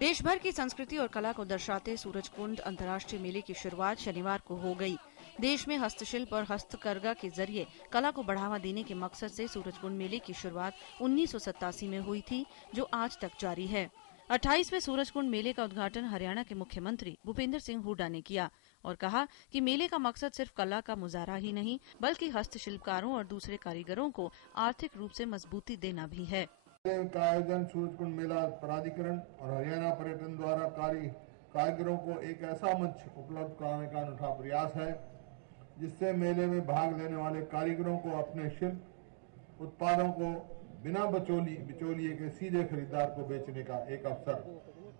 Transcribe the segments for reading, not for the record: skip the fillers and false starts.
देश भर की संस्कृति और कला को दर्शाते सूरजकुंड अंतर्राष्ट्रीय मेले की शुरुआत शनिवार को हो गई। देश में हस्तशिल्प और हस्तकरघा के जरिए कला को बढ़ावा देने के मकसद से सूरजकुंड मेले की शुरुआत 1987 में हुई थी, जो आज तक जारी है। 28वें सूरजकुंड मेले का उद्घाटन हरियाणा के मुख्यमंत्री भूपेंद्र सिंह हुड्डा ने किया और कहा कि मेले का मकसद सिर्फ कला का मुजाहरा ही नहीं, बल्कि हस्तशिल्पकारों और दूसरे कारीगरों को आर्थिक रूप से मजबूती देना भी है। का आयोजन सूरजकुंड मेला प्राधिकरण और हरियाणा पर्यटन द्वारा कारीगरों को एक ऐसा मंच उपलब्ध कराने का अनूठा प्रयास है, जिससे मेले में भाग लेने वाले कारीगरों को अपने शिल्प उत्पादों को बिना बिचौलिए के सीधे खरीदार को बेचने का एक अवसर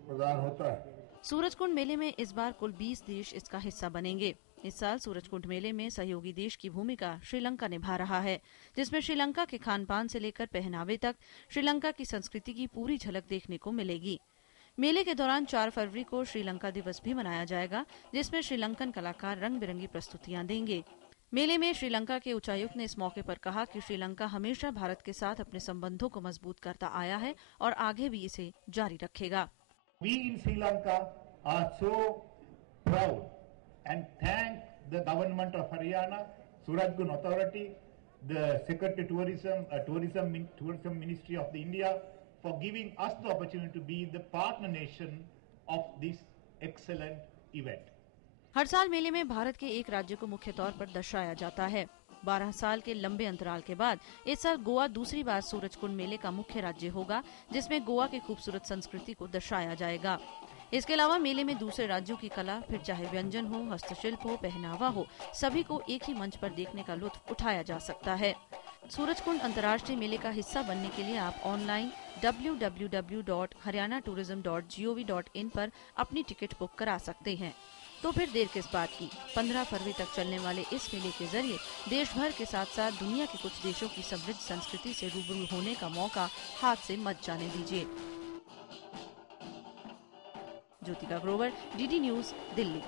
प्रदान होता है। सूरजकुंड मेले में इस बार कुल 20 देश इसका हिस्सा बनेंगे। इस साल सूरजकुंड मेले में सहयोगी देश की भूमिका श्रीलंका निभा रहा है, जिसमें श्रीलंका के खान पान से लेकर पहनावे तक श्रीलंका की संस्कृति की पूरी झलक देखने को मिलेगी। मेले के दौरान 4 फरवरी को श्रीलंका दिवस भी मनाया जाएगा, जिसमें श्रीलंकन कलाकार रंग बिरंगी प्रस्तुतियां देंगे। मेले में श्रीलंका के उच्चायुक्त ने इस मौके पर कहा कि श्रीलंका हमेशा भारत के साथ अपने संबंधों को मजबूत करता आया है और आगे भी इसे जारी रखेगा। We in Sri Lanka are so proud and thank the government of Haryana, Surajkund Authority, the Secretary Tourism Ministry of the India for giving us the opportunity to be the partner nation of this excellent event. हर साल मेले में भारत के एक राज्य को मुख्य तौर पर दर्शाया जाता है। 12 साल के लंबे अंतराल के बाद इस साल गोवा दूसरी बार सूरजकुंड मेले का मुख्य राज्य होगा, जिसमें गोवा की खूबसूरत संस्कृति को दर्शाया जाएगा। इसके अलावा मेले में दूसरे राज्यों की कला, फिर चाहे व्यंजन हो, हस्तशिल्प हो, पहनावा हो, सभी को एक ही मंच पर देखने का लुत्फ उठाया जा सकता है। सूरजकुंड अंतर्राष्ट्रीय मेले का हिस्सा बनने के लिए आप ऑनलाइन www.haryanatourism.gov.in पर अपनी टिकट बुक करा सकते हैं। तो फिर देर किस बात की। 15 फरवरी तक चलने वाले इस मेले के जरिए देश भर के साथ साथ दुनिया के कुछ देशों की समृद्ध संस्कृति से रूबरू होने का मौका हाथ से मत जाने दीजिए। Jyotika Grover, DD News, Delhi.